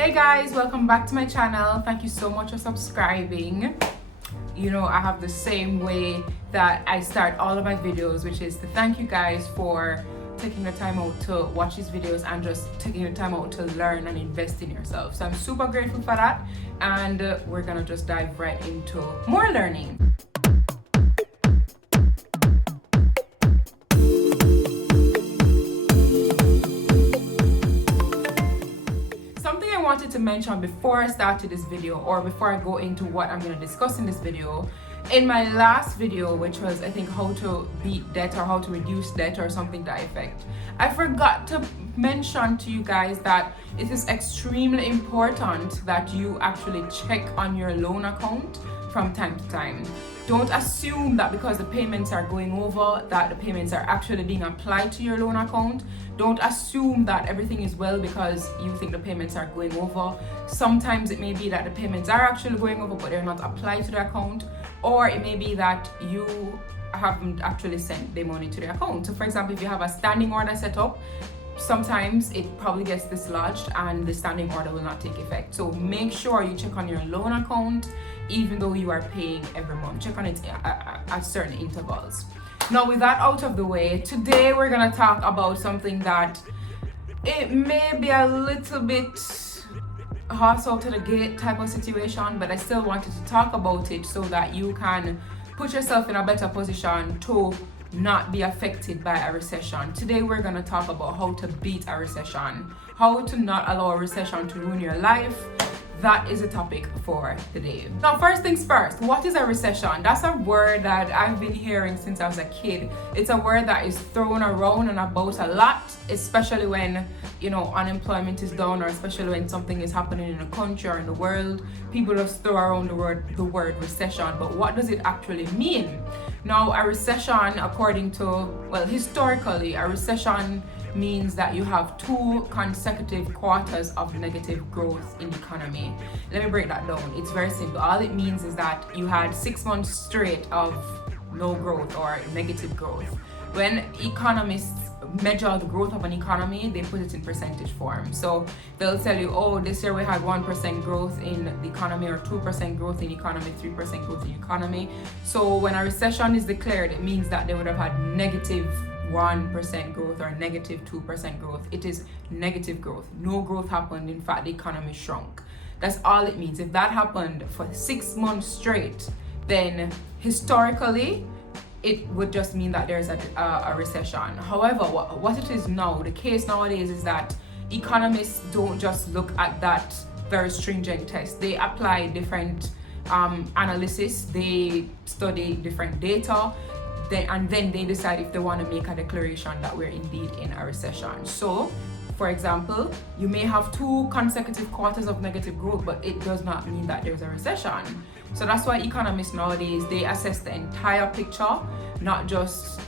Hey guys, welcome back to my channel. Thank you so much for subscribing. You know, I have the same way that I start all of my videos, which is to thank you guys for taking the time out to watch these videos and just taking the time out to learn and invest in yourself. So I'm super grateful for that, and we're gonna just dive right into more learning. Wanted to mention before I started this video, or before I go into what I'm going to discuss in this video, in my last video, which was I think how to beat debt or how to reduce debt or something to that effect, I forgot to mention to you guys that it is extremely important that you actually check on your loan account from time to time. Don't assume that because the payments are going over that the payments are actually being applied to your loan account. Don't assume that everything is well because you think the payments are going over. Sometimes it may be that the payments are actually going over but they're not applied to the account, or it may be that you haven't actually sent the money to the account. So for example, if you have a standing order set up, sometimes it probably gets dislodged and the standing order will not take effect. So make sure you check on your loan account even though you are paying every month. Check on it at certain intervals. Now with that out of the way, today we're gonna talk about something that it may be a little bit horse out of the gate type of situation, but I still wanted to talk about it so that you can put yourself in a better position to not be affected by a recession. Today we're going to talk about how to beat a recession, how to not allow a recession to ruin your life. That is a topic for today. Now, first things first, what is a recession? That's a word that I've been hearing since I was a kid. It's a word that is thrown around and about a lot, especially when, you know, unemployment is down, or especially when something is happening in the country or in the world. People just throw around the word recession, but what does it actually mean? Now, a recession, according to, well, historically, a recession means that you have 2 consecutive quarters of negative growth in the economy. Let me break that down. It's very simple. All it means is that you had 6 months straight of no growth or negative growth. When economists measure the growth of an economy, they put it in percentage form. So they'll tell you, oh, this year we had 1% growth in the economy, or 2% growth in the economy, 3% growth in the economy. So when a recession is declared, it means that they would have had negative 1% growth or negative 2% growth. It is negative growth. No growth happened. In fact, the economy shrunk. That's all it means. If that happened for 6 months straight, then historically, it would just mean that there's a recession. However, what it is now, the case nowadays is that economists don't just look at that very stringent test. They apply different analysis, they study different data, and then they decide if they want to make a declaration that we're indeed in a recession. So, for example, you may have 2 consecutive quarters of negative growth, but it does not mean that there's a recession. So that's why economists nowadays, they assess the entire picture, not just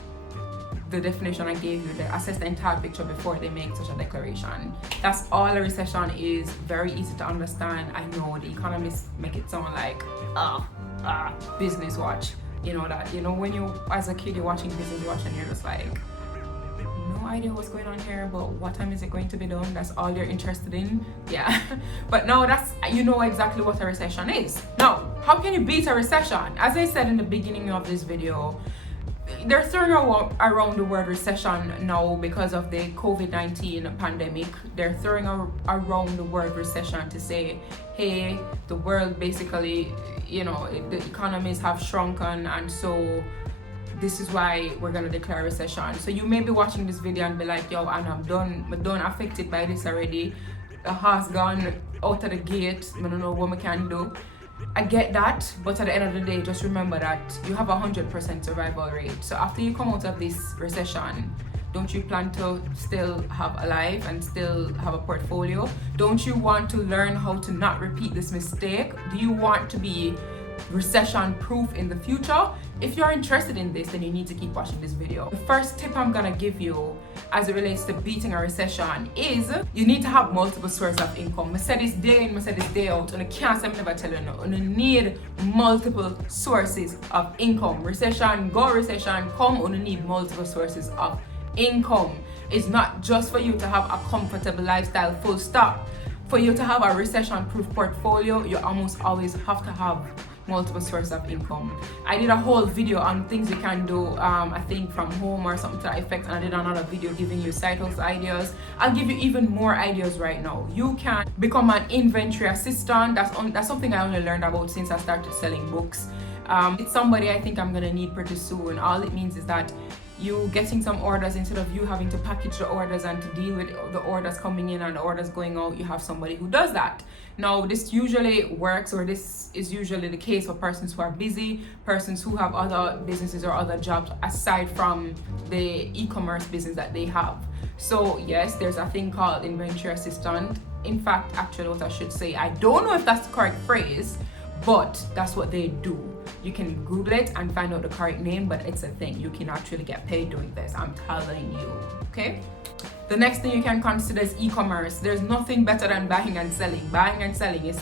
the definition I gave you. They assess the entire picture before they make such a declaration. That's all a recession is. Very easy to understand. I know the economists make it sound like business watch. You know that, you know, when you, as a kid, you're watching business watch and you're just like, no idea what's going on here, but what time is it going to be done? That's all you're interested in. Yeah. But no, that's, you know exactly what a recession is. Now, how can you beat a recession? As I said in the beginning of this video, they're throwing around the word recession now because of the COVID-19 pandemic. They're throwing around the word recession to say, hey, the world basically, you know, the economies have shrunken, and so this is why we're gonna declare a recession. So you may be watching this video and be like, yo, and I'm done affected by this already. The horse gone out of the gate. I don't know what I can do. I get that, but at the end of the day, just remember that you have 100% survival rate. So after you come out of this recession, don't you plan to still have a life and still have a portfolio? Don't you want to learn how to not repeat this mistake? Do you want to be recession proof in the future? If you're interested in this, then you need to keep watching this video. The first tip I'm gonna give you as it relates to beating a recession is you need to have multiple sources of income. I said this day in, I said this day out, and I can't say I never tell you no. You need multiple sources of income. Recession, go recession, come, you need multiple sources of income. It's not just for you to have a comfortable lifestyle, full stop. For you to have a recession-proof portfolio, you almost always have to have multiple sources of income. I did a whole video on things you can do, I think from home or something to that effect, and I did another video giving you side hustle ideas. I'll give you even more ideas right now. You can become an inventory assistant. That's something I only learned about since I started selling books. It's somebody I think I'm gonna need pretty soon. All it means is that you getting some orders, instead of you having to package the orders and to deal with the orders coming in and the orders going out, you have somebody who does that. Now, this usually works, or this is usually the case for persons who are busy, persons who have other businesses or other jobs aside from the e-commerce business that they have. So yes, there's a thing called inventory assistant. In fact, actually what I should say, I don't know if that's the correct phrase, but that's what they do. You can Google it and find out the correct name, but it's a thing. You can actually get paid doing this, I'm telling you, okay? The next thing you can consider is e-commerce. There's nothing better than buying and selling. Buying and selling is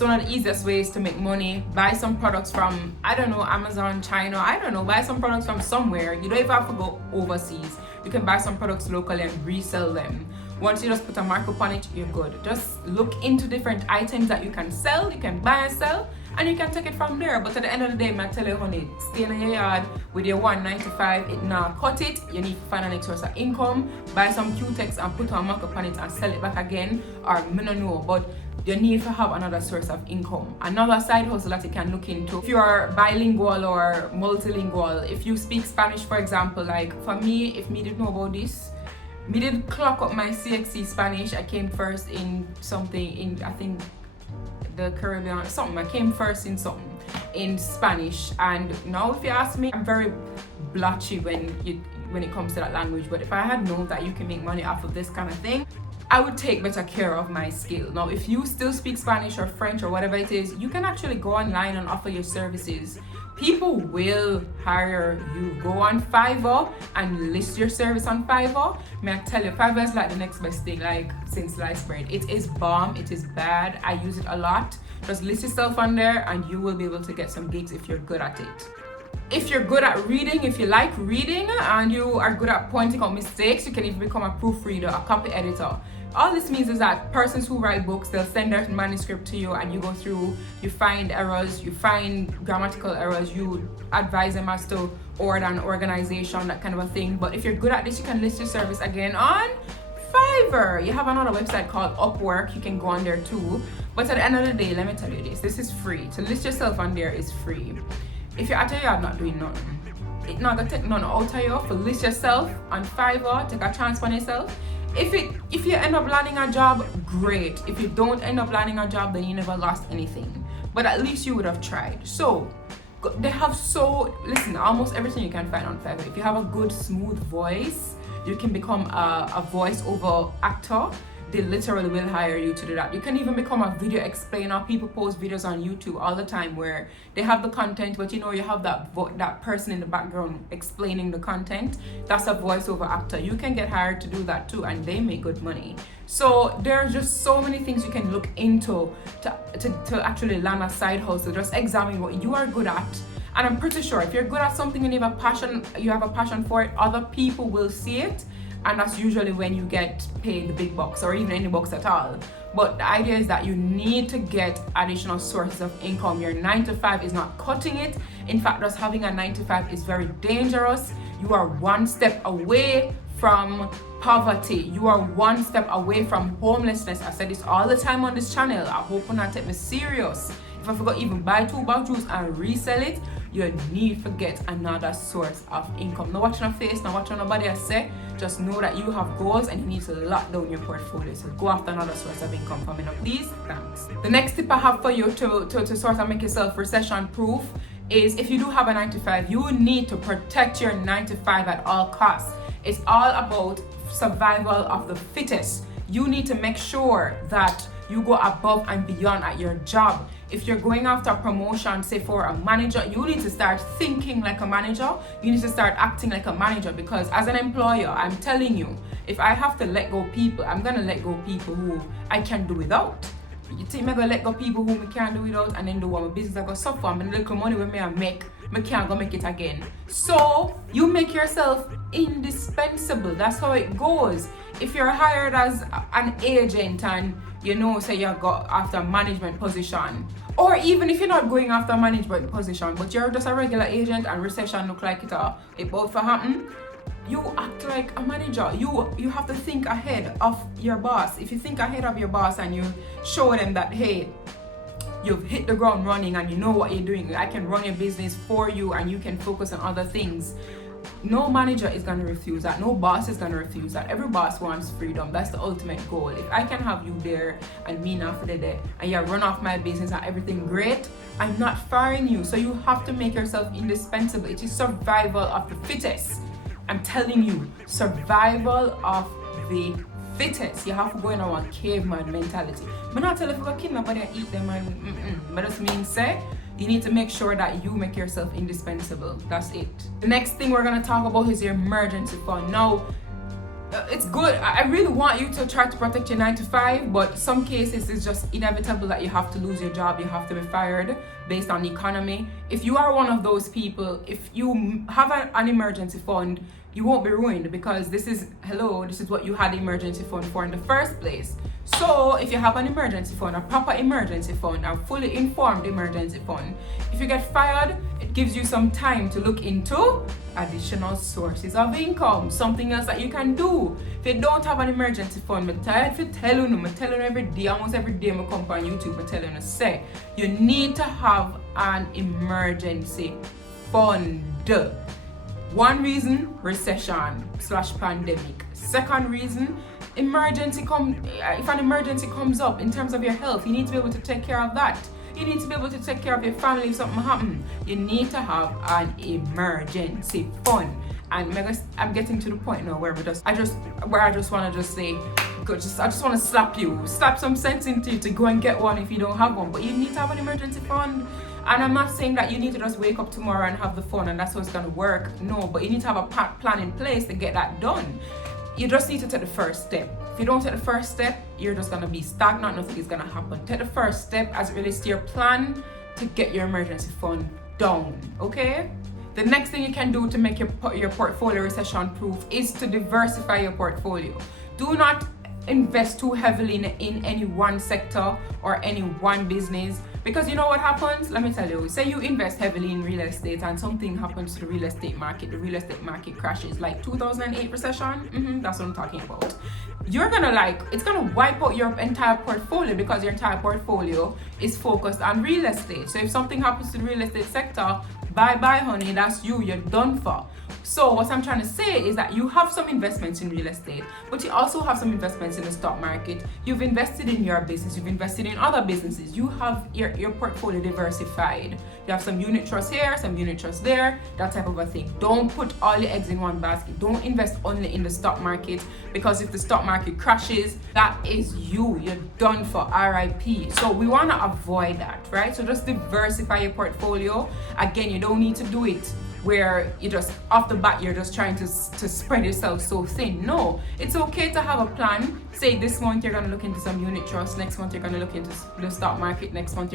one of the easiest ways to make money. Buy some products from, I don't know, Amazon, China, I don't know, buy some products from somewhere. You don't even have to go overseas. You can buy some products locally and resell them. Once you just put a markup on it, you're good. Just look into different items that you can sell, you can buy and sell, and you can take it from there. But at the end of the day, I tell you, honey, stay in your yard with your 195, it now cut it. You need to find a next source of income, buy some Q-Tex and put a markup on it and sell it back again, or I don't know, but you need to have another source of income. Another side hustle that you can look into. If you are bilingual or multilingual, if you speak Spanish, for example, like for me, if me didn't know about this, me did clock up my CXC Spanish. I came first in something in, I think, the Caribbean, something. I came first in something in Spanish. And now if you ask me, I'm very blotchy when it comes to that language. But if I had known that you can make money off of this kind of thing, I would take better care of my skill. Now, if you still speak Spanish or French or whatever it is, you can actually go online and offer your services. People will hire you. Go on Fiverr and list your service on Fiverr. May I tell you, Fiverr is like the next best thing, like since sliced bread. It is bomb, it is bad. I use it a lot. Just list yourself on there and you will be able to get some gigs if you're good at it. If you're good at reading, if you like reading and you are good at pointing out mistakes, you can even become a proofreader, a copy editor. All this means is that persons who write books, they'll send their manuscript to you and you go through, you find errors, you find grammatical errors, you advise them as to order and organization, that kind of a thing. But if you're good at this, you can list your service again on Fiverr. You have another website called Upwork, you can go on there too. But at the end of the day, let me tell you this is free. To list yourself on there is free. If you're at your yard not doing nothing, it's not gonna take none out of you. For list yourself on Fiverr, take a chance on yourself. If you end up landing a job, great. If you don't end up landing a job, then you never lost anything. But at least you would have tried. So they have listen, almost everything you can find on Fiverr. If you have a good smooth voice, you can become a voiceover actor. They literally will hire you to do that. You can even become a video explainer. People post videos on YouTube all the time where they have the content, but you have that person in the background explaining the content. That's a voiceover actor. You can get hired to do that too, and they make good money. So there are just so many things you can look into to actually land a side hustle. Just examine what you are good at. And I'm pretty sure if you're good at something and you have a passion for it, other people will see it. And that's usually when you get paid the big bucks or even any bucks at all. But the idea is that you need to get additional sources of income. Your 9-to-5 is not cutting it. In fact, just having a 9-to-5 is very dangerous. You are one step away from poverty. You are one step away from homelessness. I said this all the time on this channel. I hope you're not take me serious. If I forgot even buy 2 bag juice and resell it, you need to get another source of income. Not watching a face, not watching nobody else say. Just know that you have goals and you need to lock down your portfolio. So go after another source of income for me now, please. Thanks. The next tip I have for you to sort of make yourself recession proof is if you do have a 9-to-5, you need to protect your 9-to-5 at all costs. It's all about survival of the fittest. You need to make sure that you go above and beyond at your job. If you're going after a promotion, say for a manager, you need to start thinking like a manager. You need to start acting like a manager, because as an employer, I'm telling you, if I have to let go people, I'm gonna let go people who I can do without. You think I'm gonna let go people who I can't do without, and then do what my business I go suffer, and the little money when I make, I can't go make it again. So you make yourself indispensable. That's how it goes. If you're hired as an agent and say you got after a management position, or even if you're not going after a management position, but you're just a regular agent and recession look like it about to happen, you act like a manager. You have to think ahead of your boss. If you think ahead of your boss and you show them that, hey, you've hit the ground running and you know what you're doing, I can run your business for you and you can focus on other things. No manager is going to refuse that. No boss is going to refuse that. Every boss wants freedom. That's the ultimate goal. If I can have you there and me not for the day and you run off my business and everything great, I'm not firing you. So you have to make yourself indispensable. It is survival of the fittest. I'm telling you, survival of the fittest. You have to go in our caveman mentality. But not tell if you kidnap and eat them and but that means say you need to make sure that you make yourself indispensable. That's it. The next thing we're gonna talk about is your emergency fund. Now, it's good. I really want you to try to protect your 9 to 5, but some cases it's just inevitable that you have to lose your job, you have to be fired based on the economy. If you are one of those people, if you have an emergency fund, you won't be ruined, because this is what you had the emergency fund for in the first place. So if you have an emergency fund, a proper emergency fund, a fully informed emergency fund, if you get fired, it gives you some time to look into additional sources of income, something else that you can do. If you don't have an emergency fund, I'm tired of telling you every day, almost every day I come on YouTube, I'm telling you, say, you need to have an emergency fund. One reason, recession/pandemic. Second reason, if an emergency comes up in terms of your health, you need to be able to take care of that. You need to be able to take care of your family if something happens. You need to have an emergency fund. And I'm getting to the point now where I just want to say, I just want to slap some sense into you to go and get one if you don't have one. But you need to have an emergency fund. And I'm not saying that you need to just wake up tomorrow and have the fun and that's how it's going to work. No, but you need to have a plan in place to get that done. You just need to take the first step. If you don't take the first step, you're just going to be stagnant. Nothing is going to happen. Take the first step as it relates to your plan to get your emergency fund down. Okay? The next thing you can do to make your portfolio recession proof is to diversify your portfolio. Do not invest too heavily in any one sector or any one business, because you know what happens? Let me tell you, say you invest heavily in real estate and something happens to the real estate market crashes, like 2008 recession. That's what I'm talking about. It's gonna wipe out your entire portfolio, because your entire portfolio is focused on real estate. So if something happens to the real estate sector, bye honey, that's you're done for. So what I'm trying to say is that you have some investments in real estate, but you also have some investments in the stock market. You've invested in your business, you've invested in other businesses. You have your portfolio diversified. You have some unit trusts here, some unit trusts there, that type of a thing. Don't put all your eggs in one basket. Don't invest only in the stock market, because if the stock market crashes, that is you're done for, RIP. So we want to avoid that, right? So just diversify your portfolio. Again, you don't need to do it where you just off the bat you're just trying to spread yourself so thin. No, it's okay to have a plan. Say this month you're gonna look into some unit trust, next month you're gonna look into the stock market, next month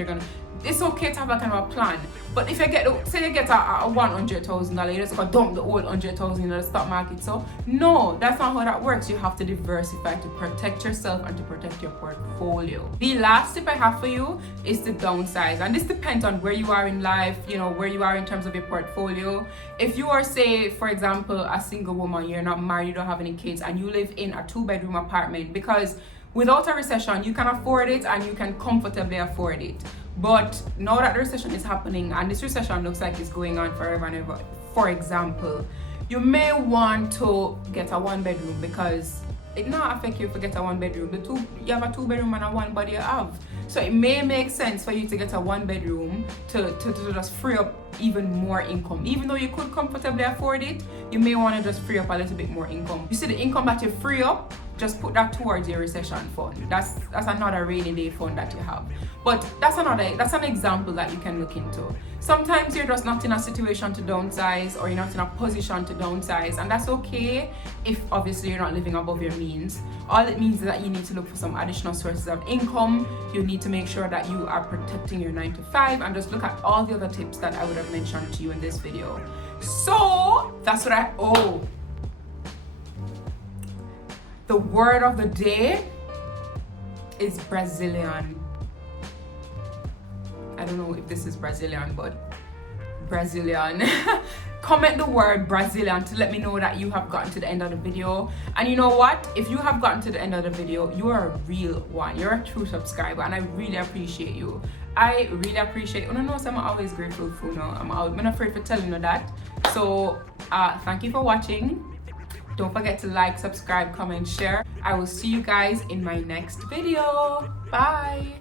it's okay to have a kind of a plan. But if you get a $100,000, you just gotta dump the whole 100,000 in the stock market. So no, that's not how that works. You have to diversify to protect yourself and to protect your portfolio. The last tip I have for you is to downsize, and this depends on where you are in life, where you are in terms of your portfolio. If you are, say, for example, a single woman, you're not married, you don't have any kids, and you live in a 2-bedroom apartment, because without a recession you can afford it and you can comfortably afford it. But now that the recession is happening, and this recession looks like it's going on forever and ever, for example, you may want to get a 1-bedroom, because it not affect you if you get a 1-bedroom. You have a 2-bedroom and a 1 body you have. So it may make sense for you to get a 1-bedroom to just free up even more income. Even though you could comfortably afford it, you may want to just free up a little bit more income. You see the income that you free up, just put that towards your recession fund. That's another rainy day fund that you have. But that's an example that you can look into. Sometimes you're just not in a situation to downsize, or you're not in a position to downsize, and that's okay if obviously you're not living above your means. All it means is that you need to look for some additional sources of income. You need to make sure that you are protecting your 9 to 5, and just look at all the other tips that I would have mentioned to you in this video. So that's what the word of the day is Brazilian. I don't know if this is Brazilian, but Brazilian. Comment the word Brazilian to let me know that you have gotten to the end of the video. And you know what? If you have gotten to the end of the video, you are a real one. You're a true subscriber, and I really appreciate you. I really appreciate you. No, so I'm always grateful for you. I'm not afraid for telling you that. So thank you for watching. Don't forget to like, subscribe, comment, share. I will see you guys in my next video. Bye.